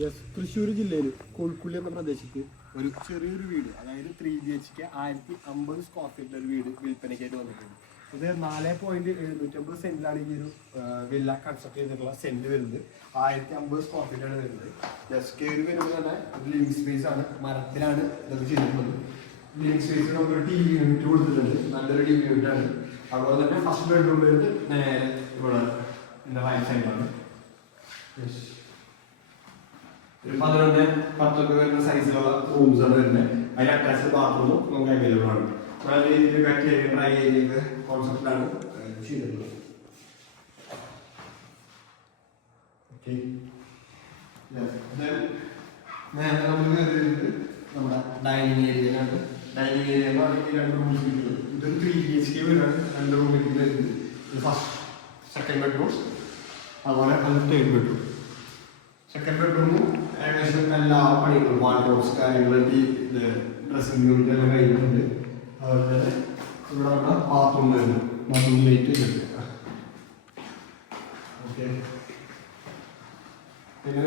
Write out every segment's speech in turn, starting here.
Yes, Thrissur ജില്ലയിൽ കോൽക്കുള്ളി എന്ന പ്രദേശത്ത് ഒരു ചെറിയൊരു വീട്, അതായത് 3 BHK 1050 സ്ക്വയർ ഫീറ്റിൻ്റെ ഒരു വീട് വിൽപ്പനയ്ക്കായിട്ട് വന്നിട്ടുണ്ട്. ഇത് 4.750 സെന്റിലാണ് ഈ ഒരു വില്ല കൺസ്ട്രക്ട് ചെയ്തിട്ടുള്ള സെന്റ് വരുന്നത്. 1050 സ്ക്വയർ ഫീറ്റാണ് വരുന്നത്. ജസ്റ്റ് കയറി വരുമ്പോൾ തന്നെ ലിവിംഗ് സ്പേസ് ആണ്, മരത്തിലാണ് ഇതൊക്കെ ചെയ്തിട്ടുള്ളത്. ലിവിംഗ് സ്പേസിൽ നമുക്കൊരു TV യൂണിറ്റ് കൊടുത്തിട്ടുണ്ട്, നല്ലൊരു TV യൂണിറ്റ് ആണ്. അതുപോലെ തന്നെ ഫസ്റ്റ് ബെഡ്റൂം വരുന്നത് നേരെ ഇവിടെ എൻ്റെ റൈറ്റ് സൈഡിലാണ്. ഒരു 11-10 വരുന്ന സൈസിലുള്ള റൂംസ് ആണ് വരുന്നത്. അതിൽ അറ്റാച്ച്ഡ് ബാത്റൂമും നമുക്ക് അവൈലബിൾ ആണ്. നല്ല രീതിയിൽ കട്ട് ഏരിയ ഡ്രൈ ഏരിയ കോൺസെപ്റ്റിലാണ് ചെയ്തിട്ടുള്ളത്. ഓക്കെ, നേരത്തെ നമ്മൾ കയറിയത് നമ്മുടെ ഡൈനിങ് ഏരിയയിലാണ്. ഡൈനിങ് ഏരിയ എന്ന് പറഞ്ഞാൽ 2 റൂംസ് കിട്ടുന്നത്. ഇതൊരു 3 BHK വീടാണ്. 2 റൂമിൽ വരുന്നത്. ഫസ്റ്റ് സെക്കൻഡ് ബെഡ്റൂം, അതുപോലെ അത് തേർഡ് ബെഡ്റൂം. സെക്കൻഡ് ബെഡ്റൂമും ഏകദേശം എല്ലാ പണികളും വാർഡ്രോബ്സ് കാര്യങ്ങൾ ഡ്രസ്സിംഗ് യൂണിറ്റ് എല്ലാം കഴിഞ്ഞിട്ടുണ്ട്. അതുപോലെ തന്നെ ഇവിടെ നമ്മുടെ ബാത്റൂം വരുന്നു. ബാത്റൂം ലൈറ്റ് കിട്ടുക. ഓക്കെ, പിന്നെ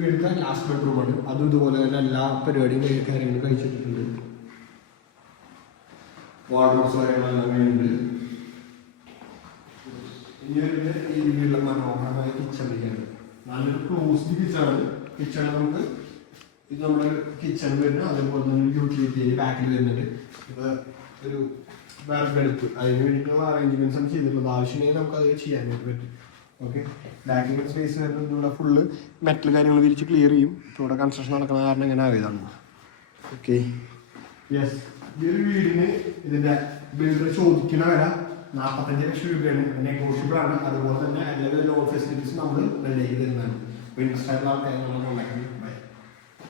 വീട്ടിലെ ലാസ്റ്റ് ബെഡ്റൂമാണ്. അതും ഇതുപോലെ തന്നെ എല്ലാ പരിപാടിയും കാര്യങ്ങളും കഴിച്ചിട്ടുണ്ട്. വാർഡ്രോബ്സ് കാര്യങ്ങളെല്ലാം കഴിഞ്ഞിട്ടുണ്ട്. ഇനി ഈ വീട്ടിലെ മനോഹരമായ കിച്ചണിലേക്കാണ്. നല്ലൊരു ക്ലോസ്ഡ് കിച്ചണാണ്. കിച്ചണ് നമുക്ക് ഇത് നമ്മുടെ കിച്ചൺ വരുന്നത്. അതേപോലെ തന്നെ ഒരു യൂട്ടിലിറ്റി ബാക്കിൽ വരുന്നുണ്ട്. ഇപ്പോൾ ഒരു വിറകടുപ്പ്, അതിന് വേണ്ടിയിട്ടുള്ള അറേഞ്ച്മെന്റ്സ് ആണ് ചെയ്തിട്ടുള്ളത്. ആവശ്യമെങ്കിൽ നമുക്ക് അത് ചെയ്യാനായിട്ട് പറ്റും. ഓക്കെ, ബാക്കിൽ സ്പേസ് വരുന്നത് ഇവിടെ ഫുള്ള് മെറ്റൽ കാര്യങ്ങൾ വിരിച്ച് ക്ലിയർ ചെയ്യും. ഇപ്പോൾ ഇവിടെ കൺസ്ട്രക്ഷൻ നടക്കുന്ന കാരണം ഇങ്ങനെ ആയതാണ്. ഓക്കെ, യെസ്, ഈ ഒരു വീടിന് ഇതിൻ്റെ ബിൽഡർ ചോദിക്കുന്ന വില 45 ലക്ഷം രൂപയാണ്. നെഗോഷ്യബിൾ ആണ്. അതുപോലെ തന്നെ എല്ലാ ലോൺ ഫെസിലിറ്റീസും നമ്മൾ റെഡി ചെയ്ത് തരുന്നതാണ്. അപ്പോൾ ഇൻസ്റ്റാഗ്രാം കാര്യങ്ങളൊക്കെ